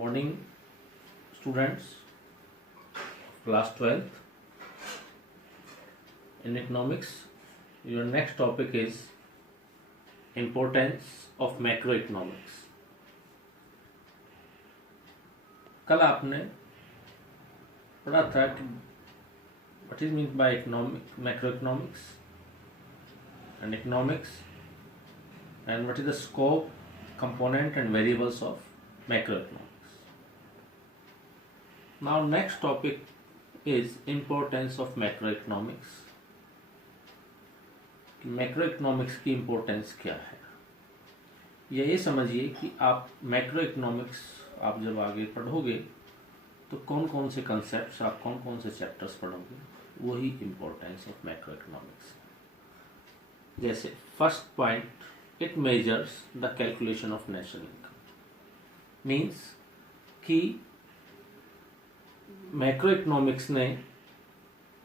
morning, students of class 12th. In economics, your next topic is importance of macroeconomics. कल आपने पढ़ा था कि what is meant by macroeconomics and economics, and what is the scope, component and variables of macroeconomics. Now next topic is importance of macroeconomics. Macroeconomics की importance क्या है, या ये समझिए कि आप मैक्रोइकोनॉमिक्स आप जब आगे पढ़ोगे तो कौन कौन से कंसेप्ट्स, आप कौन कौन से चैप्टर्स पढ़ोगे, वही इम्पोर्टेंस ऑफ मैक्रोइकोनॉमिक्स है। जैसे first point, it measures the calculation of national income. Means कि मैक्रोइकोनॉमिक्स ने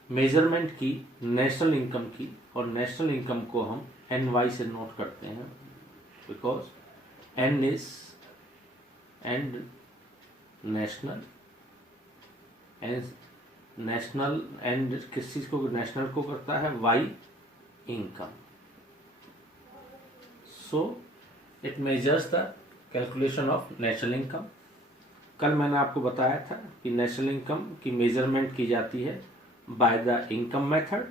मेजरमेंट की नेशनल इनकम की, और नेशनल इनकम को हम NY से नोट करते हैं because N is and national, national and किस चीज को, नेशनल को करता है Y income. So it measures the calculation of national income. कल मैंने आपको बताया था कि नेशनल इनकम की मेजरमेंट की जाती है by the income method,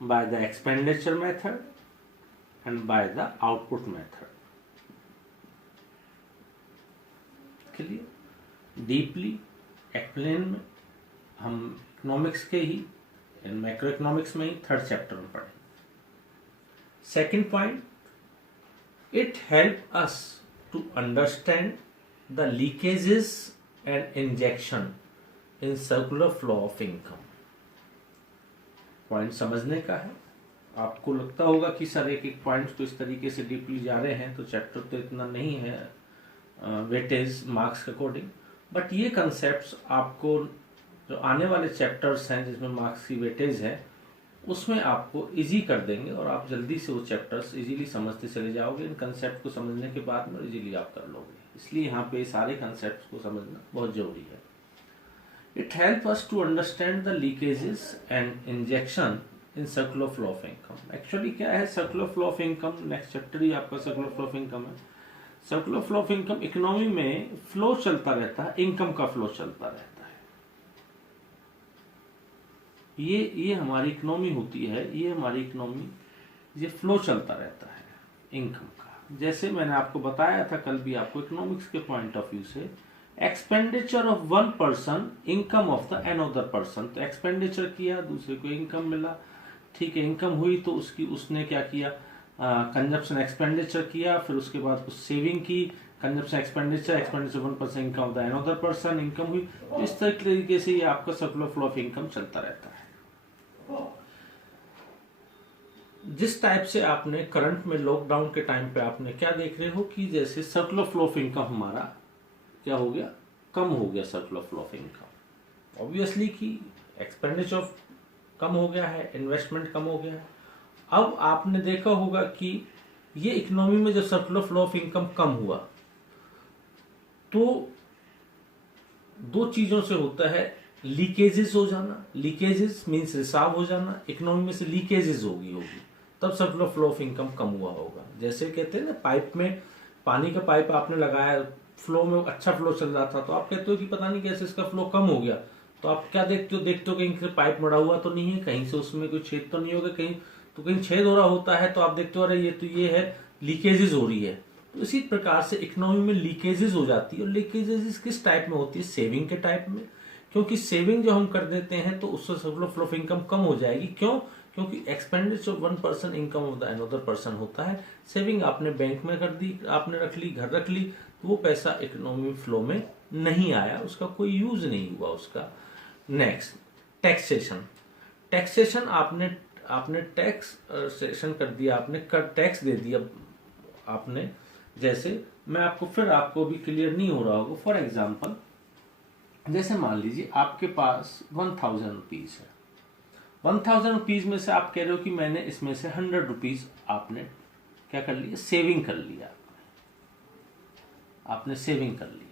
by the expenditure method and by the output method. Clear? Deeply explain में हम इकोनॉमिक्स के ही, मैक्रो इकोनॉमिक्स में ही थर्ड चैप्टर में पढ़े। Second point, it help us to understand the leakages and injection in circular flow of income. Point समझने का है। आपको लगता होगा कि सर एक एक पॉइंट तो इस तरीके से डीपली जा रहे हैं तो चैप्टर तो इतना नहीं है वेटेज मार्क्स के अकॉर्डिंग, बट ये कंसेप्ट्स आपको जो आने वाले चैप्टर्स हैं जिसमें मार्क्स की वेटेज है उसमें आपको इजी कर देंगे और आप जल्दी से वो चैप्टर्स इजीली समझते चले जाओगे। इन कंसेप्ट को समझने के बाद में इजीली आप कर लोगे, इसलिए यहाँ पे सारे कंसेप्ट को समझना बहुत जरूरी है। It helps us to understand the leakages and injection in circular flow of income. Actually क्या है circular flow of income? Next chapter ही आपका circular flow of income है। circular flow of income economy में फ्लो चलता रहता है, income का फ्लो चलता रहता है। ये हमारी इकोनॉमी होती है, ये हमारी इकोनॉमी, ये फ्लो चलता रहता है इनकम का। जैसे मैंने आपको बताया था कल भी आपको इकोनॉमिक्स के पॉइंट ऑफ व्यू से, expenditure of one person, income of the another person. तो एक्सपेंडिचर किया, दूसरे को इनकम मिला, ठीक है, इनकम हुई तो उसने क्या किया, कंजप्शन एक्सपेंडिचर किया, फिर उसके बाद कुछ सेविंग की, consumption expenditure one person, income of the another person, income हुई। तो इस तरीके से ये आपका सर्कुलर फ्लो ऑफ इनकम चलता रहता है। जिस टाइप से आपने करंट में लॉकडाउन के टाइम पे आपने क्या देख रहे हो कि जैसे सर्कुलर फ्लो ऑफ इनकम हमारा क्या हो गया, कम हो गया circular flow of income. Obviously कि एक्सपेंडिचर कम हो गया है, इन्वेस्टमेंट कम हो गया है। अब आपने देखा होगा कि ये इकोनॉमी में जब सर्कुलर फ्लो ऑफ इनकम कम हुआ तो दो चीजों से होता है, लीकेजेस हो जाना, लीकेजेस मीन्स रिसाव हो जाना, इकोनॉमी में से लीकेजेस होगी तब सर्कुलर फ्लो ऑफ इनकम कम हुआ होगा। जैसे कहते हैं ना, पाइप में पानी का पाइप आपने लगाया, फ्लो में अच्छा फ्लो चल रहा था तो आप कहते हो कि पता नहीं कैसे इसका फ्लो कम हो गया, तो आप क्या देखते हो कहीं से पाइप मड़ा हुआ तो नहीं है, कहीं से उसमें कोई छेद तो नहीं होगा, कहीं छेद हो रहा होता है तो आप देखते हो अरे ये है लीकेजेस हो रही है। तो इसी प्रकार से इकोनॉमी में लीकेजेस हो जाती है। और लीकेजेस किस टाइप में होती है, सेविंग के टाइप में, क्योंकि सेविंग जो हम कर देते हैं तो उससे सर्कुलर फ्लो ऑफ इनकम कम हो जाएगी। क्यों? क्योंकि expenditure one person, income of the another person होता है। सेविंग आपने बैंक में कर दी, आपने रख ली, घर रख ली, तो वो पैसा इकोनॉमी फ्लो में नहीं आया, उसका कोई यूज नहीं हुआ उसका। Next, taxation. टैक्सेशन आपने टैक्स सेशन कर दिया, आपने टैक्स दे दिया आपने। जैसे मैं आपको भी क्लियर नहीं हो रहा होगा। फॉर एग्जाम्पल, जैसे मान लीजिए आपके पास 1000 रुपीज है, 1000 रुपीज में से आप कह रहे हो कि मैंने इसमें से 100 रुपीज आपने क्या कर लिया, सेविंग कर लिया। आपने सेविंग कर ली।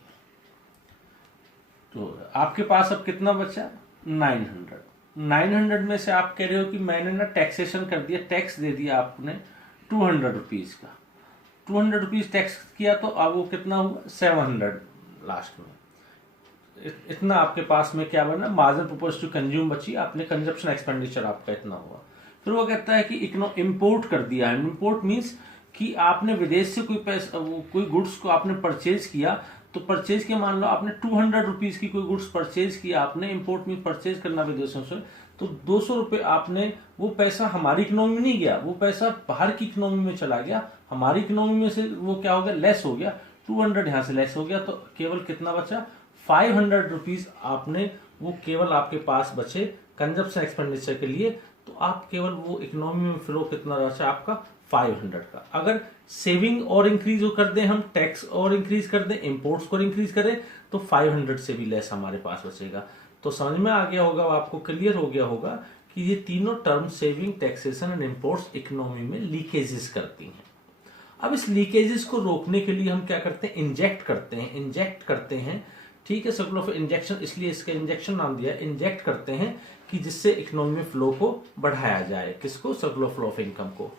तो आपके पास अब कितना बचा? 900 में से आप कह रहे हो कि मैंने ना टैक्सेशन कर दिया, टैक्स दे दिया आपने 200 रुपीज का, 200 रुपीज टैक्स किया, तो अब वो कितना हुआ? 700 लास्ट में। इतना आपके पास में क्या बना? मार्जिन प्रोपोज टू कंज्यूम बची, आपने कंजप्शन एक्सपेंडिचर आपका इतना हुआ। फिर वो कहता है कि इंपोर्ट कर दिया है। इंपोर्ट मीन्स कि आपने विदेश से कोई पैसा, कोई गुड्स को आपने परचेज किया, तो परचेज के मान लो आपने 200 रुपीज की कोई गुड्स परचेज किया आपने, इंपोर्ट मीन परचेज करना विदेशों से, तो 200 रुपए आपने, वो पैसा हमारी इकोनॉमी में नहीं गया, वो पैसा बाहर की इकोनॉमी में चला गया, हमारी इकोनॉमी में से वो क्या हो गया? लेस हो गया, 200 यहां से लेस हो गया, तो केवल कितना बचा? 500 रुपीज आपने, वो केवल आपके पास बचे कंजप्शन एक्सपेंडिचर के लिए। तो आप केवल वो इकोनॉमी में फ्लो कितना बचा आपका? 500 का। अगर सेविंग और इंक्रीज कर दें हम, टैक्स और इंक्रीज कर दें, इंपोर्ट्स को इंक्रीज करें, तो 500 से भी लेस हमारे पास बचेगा। तो समझ में आ गया होगा, आपको क्लियर हो गया होगा कि ये तीनों term saving, taxation and imports economy में लीकेजेस करती हैं। अब इस लीकेजेस को रोकने के लिए हम क्या करते हैं? इंजेक्ट करते हैं। ठीक है, सर्कुलर ऑफ इंजेक्शन, इसलिए इसका इंजेक्शन नाम दिया। इंजेक्ट करते हैं कि जिससे इकोनॉमी में फ्लो को बढ़ाया जाए। किसको? सर्कुलर फ्लो ऑफ इनकम को।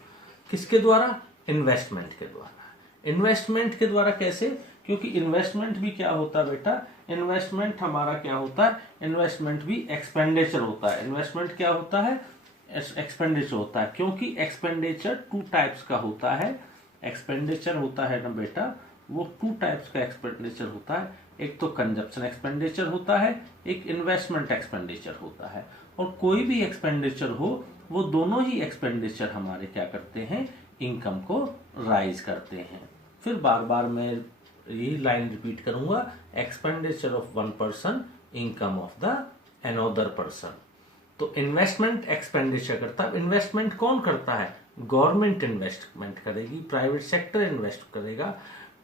किसके द्वारा? इन्वेस्टमेंट के द्वारा। इन्वेस्टमेंट के द्वारा कैसे? क्योंकि इन्वेस्टमेंट भी क्या होता है बेटा? इन्वेस्टमेंट हमारा क्या होता है? इन्वेस्टमेंट भी एक्सपेंडिचर होता है। इन्वेस्टमेंट क्या होता है? एक्सपेंडिचर होता है, क्योंकि एक्सपेंडिचर 2 टाइप्स का होता है। एक्सपेंडिचर होता है ना बेटा, वो 2 टाइप्स का एक्सपेंडिचर होता है। एक तो कंजप्शन एक्सपेंडिचर होता है, एक इन्वेस्टमेंट एक्सपेंडिचर होता है। और कोई भी एक्सपेंडिचर हो, वो दोनों ही एक्सपेंडिचर हमारे क्या करते हैं? इनकम को राइज करते हैं। फिर बार बार मैं यही लाइन रिपीट करूंगा, expenditure of 1 person, income of the another person. तो इन्वेस्टमेंट एक्सपेंडिचर करता है। इन्वेस्टमेंट कौन करता है? गवर्नमेंट इन्वेस्टमेंट करेगी, प्राइवेट सेक्टर इन्वेस्ट करेगा।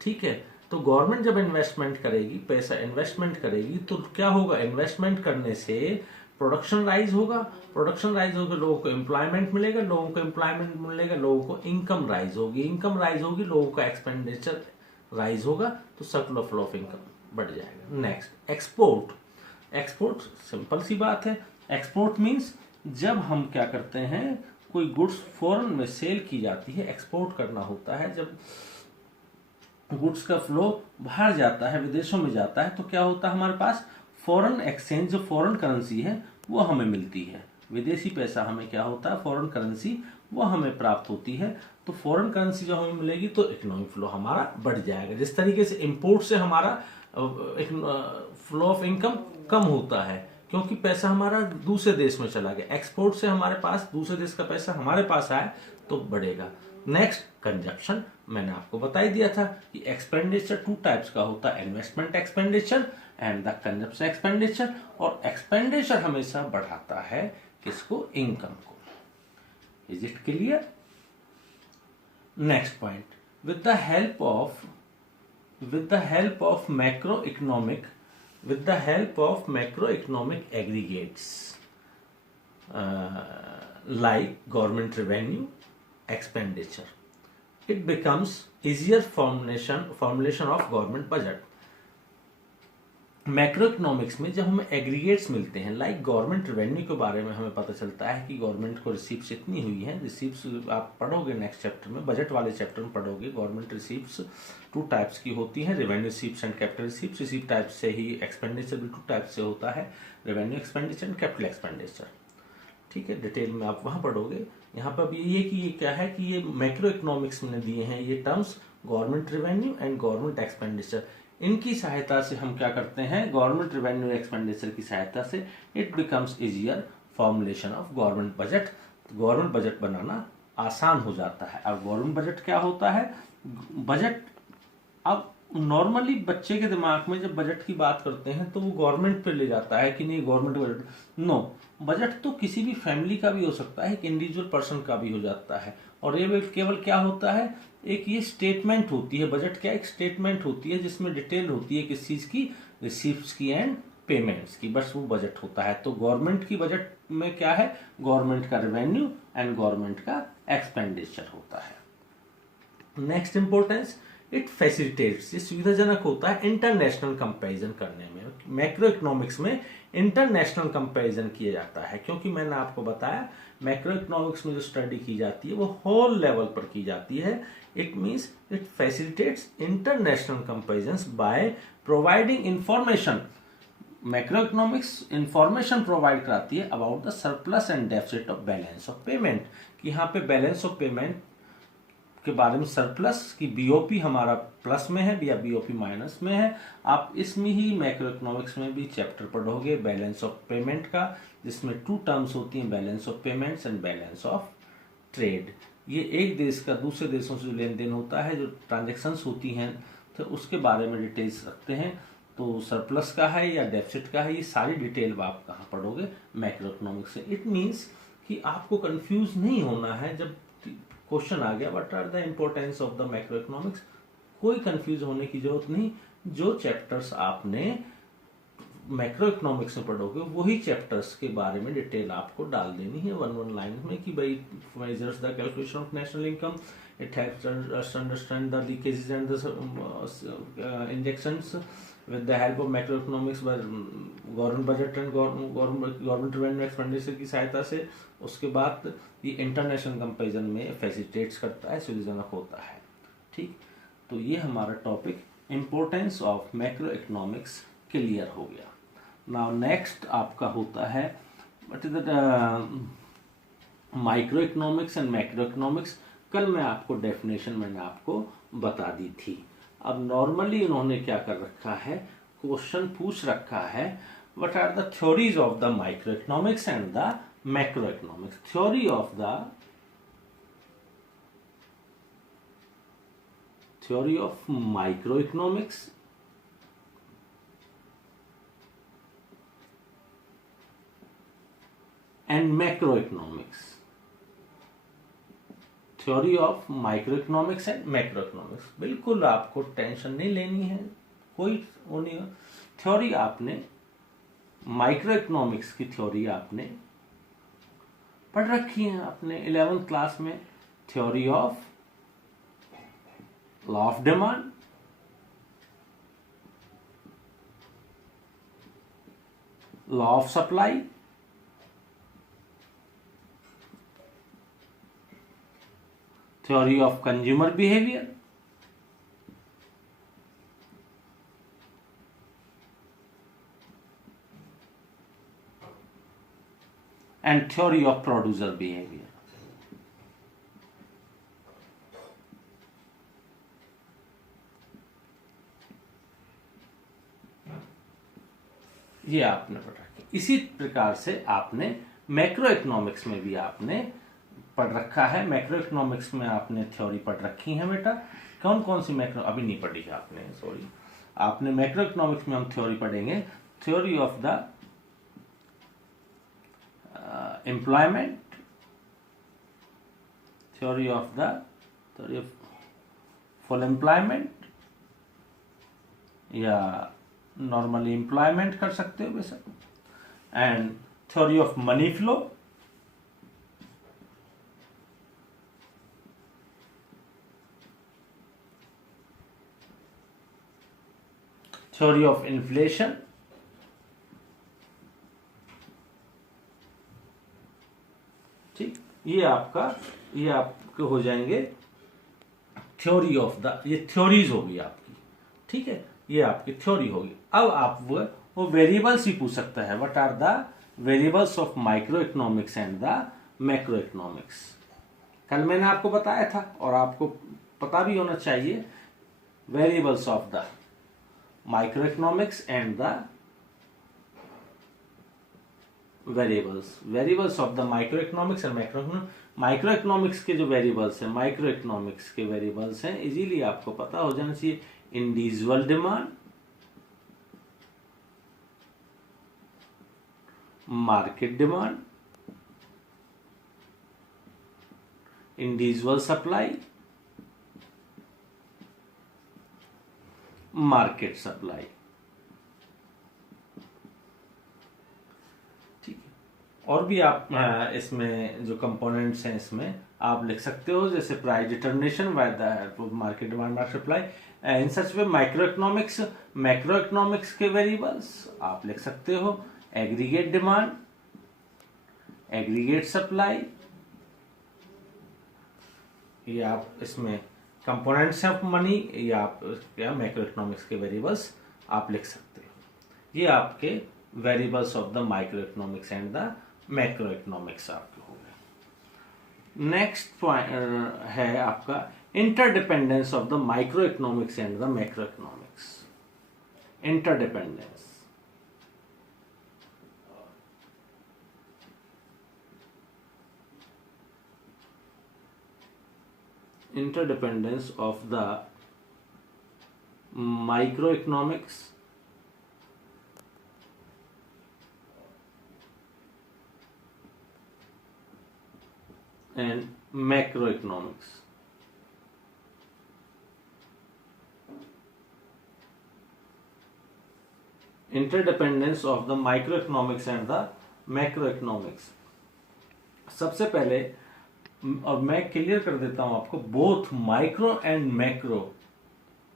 ठीक है, तो गवर्नमेंट जब इन्वेस्टमेंट करेगी, पैसा इन्वेस्टमेंट करेगी, तो क्या होगा? इन्वेस्टमेंट करने से प्रोडक्शन राइज होगा, लोगों को एम्प्लॉयमेंट मिलेगा, लोगों को इनकम राइज होगी, लोगों का एक्सपेंडिचर राइज होगा, तो सर्कुलर फ्लो ऑफ इनकम बढ़ जाएगा। नेक्स्ट, एक्सपोर्ट सिंपल सी बात है। एक्सपोर्ट मीन्स जब हम क्या करते हैं, कोई गुड्स फॉरेन में सेल की जाती है, एक्सपोर्ट करना होता है। जब गुड्स का फ्लो बाहर जाता है, विदेशों में जाता है, तो क्या होता है? हमारे पास फॉरेन एक्सचेंज, जो फॉरेन करेंसी है, वो हमें मिलती है। विदेशी पैसा हमें क्या होता है? फॉरेन करेंसी, वो हमें प्राप्त होती है। तो फॉरेन करेंसी जो हमें मिलेगी, तो इकोनॉमिक फ्लो हमारा बढ़ जाएगा। जिस तरीके से इंपोर्ट से हमारा फ्लो ऑफ इनकम कम होता है, क्योंकि पैसा हमारा दूसरे देश में चला गया। एक्सपोर्ट से हमारे पास दूसरे देश का पैसा हमारे पास आया, तो बढ़ेगा। Next, consumption. मैंने आपको बता ही दिया था कि एक्सपेंडिचर 2 टाइप्स का होता है, investment expenditure and the consumption expenditure. और एक्सपेंडिचर हमेशा बढ़ाता है किसको? इनकम को। Is it clear? Next point, with the help of macroeconomic aggregates like government revenue, expenditure, it becomes easier formulation of government budget. Macro economics में जब हमें aggregates मिलते हैं, लाइक गवर्नमेंट रेवेन्यू के बारे में हमें पता चलता है कि गवर्नमेंट को रिसीप्स इतनी हुई हैं। रिसीप्स आप पढ़ोगे नेक्स्ट चैप्टर में, बजट वाले चैप्टर में पढ़ोगे। गवर्नमेंट रिसीप्स 2 टाइप्स की होती हैं, revenue receipts and capital receipts. Receipt type से ही एक्सपेंडिचर भी 2 टाइप से होता है, revenue expenditure and capital expenditure. ठीक है, डिटेल में आप वहाँ पढ़ोगे। यहाँ पर अब ये कि ये क्या है कि ये मैक्रो इकोनॉमिक्स में दिए हैं ये terms, government revenue and government expenditure. इनकी सहायता से हम क्या करते हैं? गवर्नमेंट रेवेन्यू एक्सपेंडिचर की सहायता से it becomes easier formulation of government budget. Government budget बनाना आसान हो जाता है। अब गवर्नमेंट बजट क्या होता है? बजट, अब नॉर्मली बच्चे के दिमाग में जब बजट की बात करते हैं तो वो गवर्नमेंट पे ले जाता है कि नहीं गवर्नमेंट बजट। नो, बजट तो किसी भी फैमिली का भी हो सकता है, एक इंडिविजुअल पर्सन का भी हो जाता है। और ये केवल क्या होता है? एक ये स्टेटमेंट होती है। बजट क्या? एक स्टेटमेंट होती है जिसमें डिटेल होती है किस चीज की? रिसीप्ट्स की एंड पेमेंट्स की, बस वो बजट होता है। तो गवर्नमेंट की बजट में क्या है? गवर्नमेंट का रेवेन्यू एंड गवर्नमेंट का एक्सपेंडिचर होता है। नेक्स्ट इंपॉर्टेंस, इट फैसिलिटेट्स, ये सुविधाजनक होता है इंटरनेशनल कंपैरिजन करने में। मैक्रो इकोनॉमिक्स में इंटरनेशनल कंपैरिजन किया जाता है, क्योंकि मैंने आपको बताया मैक्रो इकोनॉमिक्स में जो स्टडी की जाती है वो होल लेवल पर की जाती है। It means it facilitates international comparisons by providing information. Macro economics information provide कराती है about the surplus and deficit of balance of payment, कि यहाँ पे बैलेंस ऑफ पेमेंट के बारे में, सरप्लस की बीओपी हमारा प्लस में है या बीओपी माइनस में है। आप इसमें ही मैक्रो इकोनॉमिक्स में भी चैप्टर पढ़ोगे बैलेंस ऑफ पेमेंट का, जिसमें 2 टर्म्स होती हैं, balance of payments and balance of trade. ये एक देश का दूसरे देशों से जो लेन देन होता है, जो ट्रांजेक्शन्स होती हैं, तो उसके बारे में डिटेल्स रखते हैं। तो सरप्लस का है या डेफिसिट का है, ये सारी डिटेल आप कहाँ पढ़ोगे, मैक्रो इकोनॉमिक्स से। इट मीन्स कि आपको कंफ्यूज नहीं होना है जब क्वेश्चन आ गया what are the importance of the macro economics, कोई कंफ्यूज होने की जरूरत नहीं। जो चैप्टर्स आपने मैक्रो इकोनॉमिक्स में पढ़ोगे वही चैप्टर्स के बारे में डिटेल आपको डाल देनी है 1 लाइन में, कि भाई measures the calculation of national income, it helps to understand the leakages and the injections with the help of macroeconomics by government budget and government revenue expenditure की सहायता से। उसके बाद ये इंटरनेशनल कंपैरिजन में फैसिलिटेट्स करता है, सुविधाजनक होता है। ठीक, तो ये हमारा topic importance of macro economics clear हो गया। नाउ नेक्स्ट आपका होता है what is the micro economics and macro economics. कल मैं आपको डेफिनेशन मैंने आपको बता दी थी। अब नॉर्मली इन्होंने क्या कर रखा है, क्वेश्चन पूछ रखा है what are the theories of the micro economics and the macro economics. Theory of micro economics and macro economics. Theory of micro economics and macro economics, बिल्कुल आपको टेंशन नहीं लेनी है, कोई वो नहीं। थ्योरी आपने माइक्रो इकोनॉमिक्स की थ्योरी आपने पढ़ रखी है आपने 11th क्लास में। Theory of law of demand, law of supply, theory of consumer behavior, and theory of producer behavior। ये आपने पढ़ रखी। इसी प्रकार से आपने मैक्रो इकोनॉमिक्स में भी आपने पढ़ रखा है। मैक्रो इकोनॉमिक्स में आपने थ्योरी पढ़ रखी है बेटा। कौन कौन सी मैक्रो अभी नहीं पढ़ी है आपने, सॉरी। आपने मैक्रो इकोनॉमिक्स में हम थ्योरी पढ़ेंगे, theory of the employment, theory of full employment या नॉर्मली एम्प्लॉयमेंट कर सकते हो बेशक, and theory of money flow, theory of inflation, ठीक। ये आपके हो जाएंगे थ्योरी ऑफ द, ये थ्योरीज होगी आपकी, ठीक है, ये आपकी थ्योरी होगी। अब आप वो वेरिएबल्स ही पूछ सकता है, what are the variables of micro economics and the macro economics. कल मैंने आपको बताया था और आपको पता भी होना चाहिए, variables of the microeconomics and the variables of the microeconomics and macroeconomics। Microeconomics के जो वेरिएबल्स हैं, माइक्रोइकोनॉमिक्स के वेरिएबल्स हैं, इजीली आपको पता हो जाना चाहिए। Individual demand, market demand, individual supply, market supply, ठीक है। और भी आप इसमें जो कंपोनेंट्स हैं इसमें आप लिख सकते हो, जैसे price determination by the market demand और supply in such way micro economics के वेरिएबल्स आप लिख सकते हो, एग्रीगेट डिमांड, एग्रीगेट सप्लाई, ये आप इसमें कंपोनेंट्स ऑफ मनी या आप या मैक्रो इकोनॉमिक्स के वेरिएबल्स आप लिख सकते हो। ये आपके variables of the micro economics and the macro economics आपके हो गए। नेक्स्ट पॉइंट है आपका interdependence of the micro economics and the macro economics. Interdependence, interdependence of the microeconomics and macroeconomics. Interdependence of the microeconomics and the macroeconomics. सबसे पहले और मैं clear कर देता हूं आपको, both micro and macro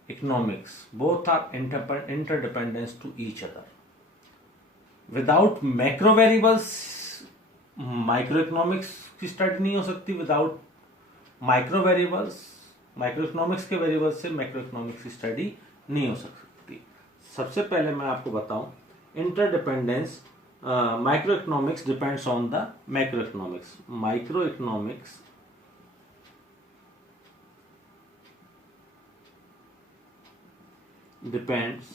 economics both are interdependence to each other. Without macro variables micro economics की study नहीं हो सकती, without micro variables micro economics के वेरिएबल्स से मैक्रो इकोनॉमिक्स की स्टडी नहीं हो सकती। सबसे पहले मैं आपको बताऊं, interdependence microeconomics depends on the macroeconomics. Microeconomics depends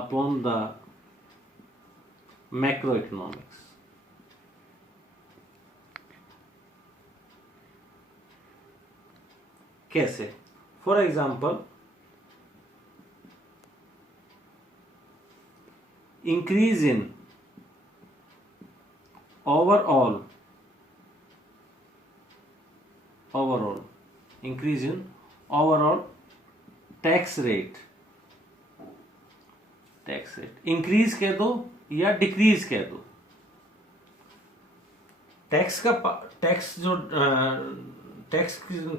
upon the macroeconomics. कैसे? For example, increase in overall increase in overall tax rate increase कह दो या डिक्रीज कह दो।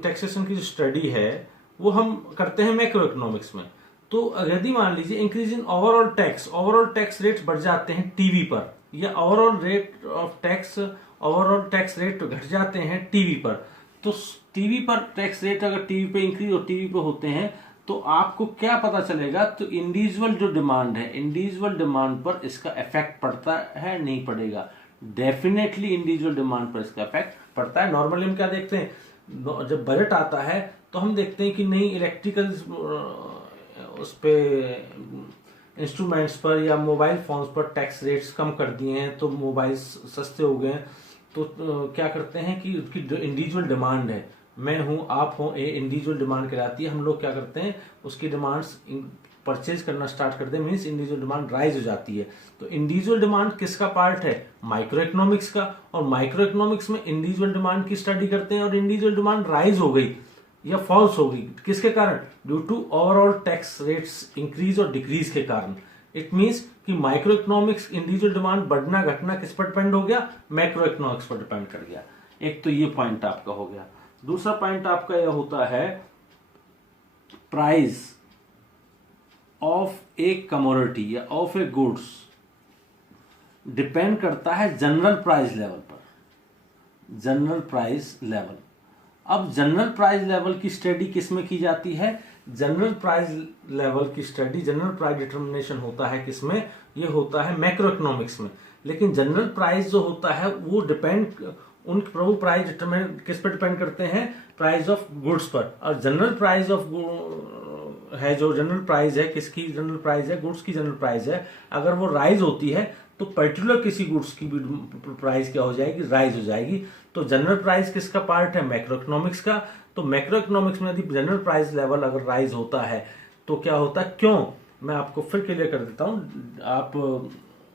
टैक्सेशन की जो स्टडी है वो हम करते हैं मैक्रो इकोनॉमिक्स में। तो यदि मान लीजिए increase in overall tax rate बढ़ जाते हैं टीवी पर, या ओवरऑल टैक्स रेट घट जाते हैं टीवी पर, तो टीवी पर टैक्स रेट अगर टीवी पे इंक्रीज और टीवी पे होते हैं तो आपको क्या पता चलेगा, तो इंडिविजुअल जो डिमांड है, इंडिविजुअल डिमांड पर इसका इफेक्ट पड़ता है नहीं पड़ेगा? डेफिनेटली इंडिविजुअल डिमांड पर इसका इफेक्ट पड़ता है। नॉर्मली हम क्या देखते हैं, जब बजट आता है तो हम देखते हैं कि नई इलेक्ट्रिकल उस पे इंस्ट्रूमेंट्स पर या मोबाइल फोन्स पर टैक्स रेट्स कम कर दिए हैं, तो मोबाइल सस्ते हो गए हैं। तो क्या करते हैं कि उसकी जो इंडिविजुअल डिमांड है, मैं हूं आप हो, ये इंडिविजुअल डिमांड कहलाती है। हम लोग क्या करते हैं, उसकी डिमांड्स परचेज करना स्टार्ट करते हैं, मीन्स इंडिविजुअल डिमांड राइज हो जाती है। तो इंडिविजुअल डिमांड किसका पार्ट है? माइक्रो इकोनॉमिक्स का। और माइक्रो इकोनॉमिक्स में इंडिविजुअल डिमांड की स्टडी करते हैं, और इंडिविजुअल डिमांड राइज हो गई या फॉल्स हो गई किसके कारण? Due to overall tax rates increase और डिक्रीज के कारण। इट मीन्स कि माइक्रो इकोनॉमिक्स इंडिविजुअल डिमांड बढ़ना घटना किस पर डिपेंड हो गया? मैक्रो इकोनॉमिक्स पर डिपेंड कर गया। एक तो ये पॉइंट आपका हो गया। दूसरा पॉइंट आपका यह होता है, प्राइस ऑफ ए कमोडिटी या ऑफ ए गुड्स डिपेंड करता है जनरल प्राइस लेवल पर। जनरल प्राइस लेवल, अब जनरल प्राइस लेवल की स्टडी किस में की जाती है? जनरल प्राइस लेवल की स्टडी, जनरल प्राइस डिटर्मिनेशन होता है किसमें? ये होता है मैक्रो इकोनॉमिक्स में। लेकिन जनरल प्राइस जो होता है वो डिपेंड, उन प्रभु प्राइस डिटरमिन किस पर डिपेंड करते हैं? प्राइस ऑफ गुड्स पर। और जनरल प्राइस ऑफ है, जो जनरल प्राइस है, किसकी जनरल प्राइस है? गुड्स की जनरल प्राइस है। अगर वो राइज होती है तो पर्टिकुलर किसी गुड्स की भी प्राइस क्या हो जाएगी? राइज हो जाएगी। तो जनरल प्राइस किसका पार्ट है? मैक्रो इकोनॉमिक्स का। तो मैक्रो इकोनॉमिक्स में यदि जनरल प्राइस लेवल अगर राइज होता है तो क्या होता है? क्यों? मैं आपको फिर क्लियर कर देता हूं। आप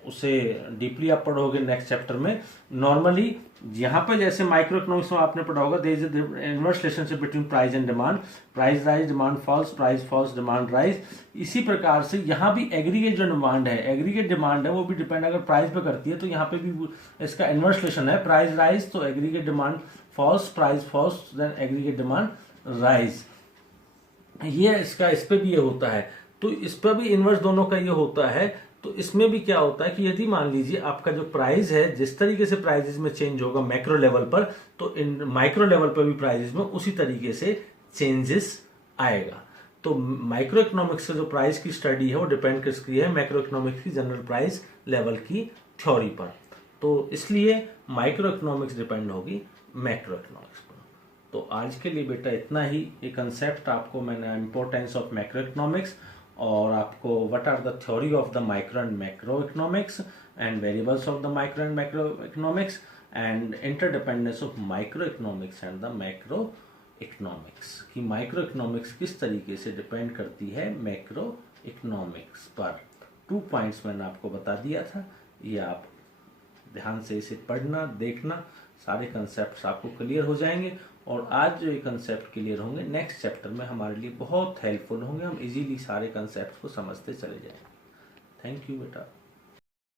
उसे डीपली आप पढ़ोगे नेक्स्ट चैप्टर में। नॉर्मली यहाँ पे जैसे माइक्रो इकोनॉमिक्स में आपने पढ़ा होगा, there is inverse relationship between price and demand, price rise demand falls, price falls demand rise. इसी प्रकार से यहाँ भी एग्रीगेट जो डिमांड है, एग्रीगेट डिमांड है वो भी डिपेंड अगर प्राइस पे करती है तो यहाँ पे भी इसका इनवर्स रिलेशन है, प्राइस राइज तो aggregate demand falls, price falls then aggregate demand rise. ये इसका इस पे भी ये होता है, तो इस पर भी इनवर्स दोनों का ये होता है। तो इसमें भी क्या होता है कि यदि मान लीजिए आपका जो प्राइस है जिस तरीके से प्राइसेस में चेंज होगा मैक्रो लेवल पर, तो इन माइक्रो लेवल पर भी प्राइसेस में उसी तरीके से चेंजेस आएगा। तो माइक्रो इकोनॉमिक्स से जो प्राइस की स्टडी है वो डिपेंड किसकी है, मैक्रो इकोनॉमिक्स की जनरल प्राइस लेवल की थ्योरी पर। तो इसलिए माइक्रो इकोनॉमिक्स डिपेंड होगी मैक्रो इकोनॉमिक्स पर। तो आज के लिए बेटा इतना ही। ये कंसेप्ट आपको मैंने इंपॉर्टेंस ऑफ मैक्रो इकोनॉमिक्स और आपको what are the theory of the micro and macro economics and variables of the micro and macro economics and interdependence of micro economics and the macro economics, कि micro economics किस तरीके से depend करती है macro economics पर। 2 points मैंने आपको बता दिया था, ये आप ध्यान से इसे पढ़ना देखना, सारे कंसेप्ट्स आपको क्लियर हो जाएंगे। और आज जो ये कंसेप्ट क्लियर होंगे नेक्स्ट चैप्टर में हमारे लिए बहुत हेल्पफुल होंगे, हम इजीली सारे कंसेप्ट को समझते चले जाएंगे। थैंक यू बेटा।